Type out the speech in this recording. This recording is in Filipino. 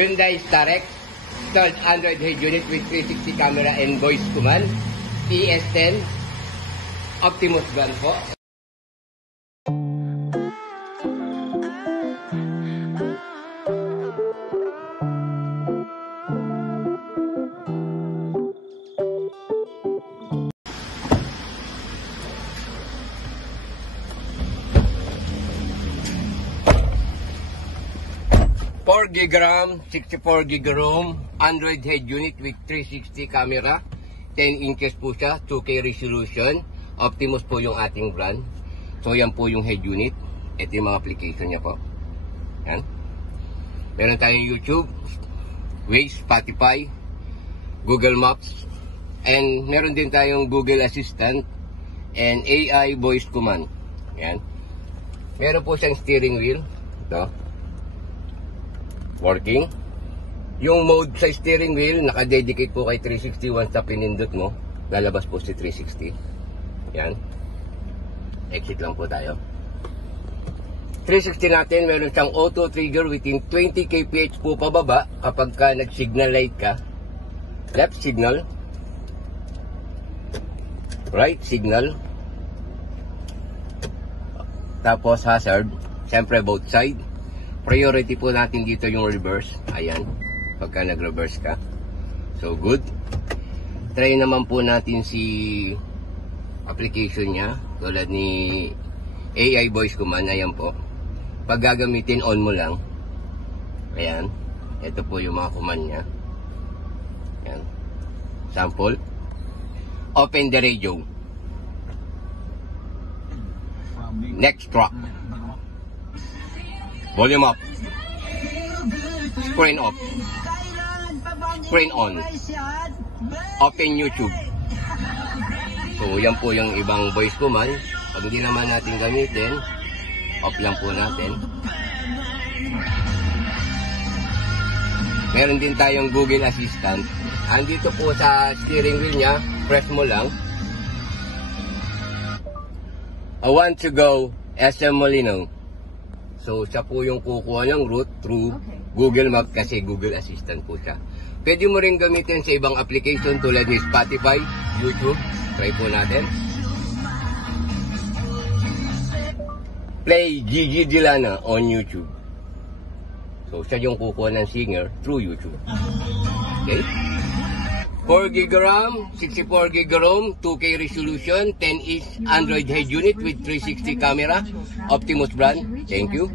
Hyundai Starex, third Android head unit with 360 camera and voice command. ES10, Optimus brand po. GB RAM, 64 GB ROM, Android head unit with 360 camera, 10 inches po siya, 2K resolution, Optimus po yung ating brand. So yan po yung head unit, ito yung mga application niya po. Yan. Meron tayong YouTube, Waze, Spotify, Google Maps, and meron din tayong Google Assistant and AI voice command. Yan. Meron po siyang steering wheel, ito. Working. Yung mode sa steering wheel, naka-dedicate po kay 360. Once na pinindot mo, lalabas po si 360. Yan. Exit lang po tayo. 360 natin, meron siyang auto trigger within 20 kph po pababa kapag ka nag-signal light ka. Left signal. Right signal. Tapos hazard. Siyempre both side. Priority po natin dito yung reverse. Ayan. Pagka nag-reverse ka. So, good. Try naman po natin si application niya. Tulad ni AI voice command. Ayan po. Pag gagamitin, on mo lang. Ayan. Ito po yung mga command niya. Ayan. Sample. Open the radio. Next track. Volume up. Screen off. Screen on. Open YouTube. So, yan po yung ibang voice command. Pag hindi naman natin gamitin, off lang po natin. Meron din tayong Google Assistant. Andito po sa steering wheel niya, press mo lang. I want to go SM Molino. So, siya po yung kukuha ng route through Google Map kasi Google Assistant po siya. Pwede mo rin gamitin sa ibang application tulad ni Spotify, YouTube. Try po natin. Play Gigi Dilana on YouTube. So, siya yung kukuha ng singer through YouTube. Okay? 4 GB RAM, 64 GB ROM, 2K resolution, 10-inch Android head unit with 360 camera, Optimus brand. Thank you.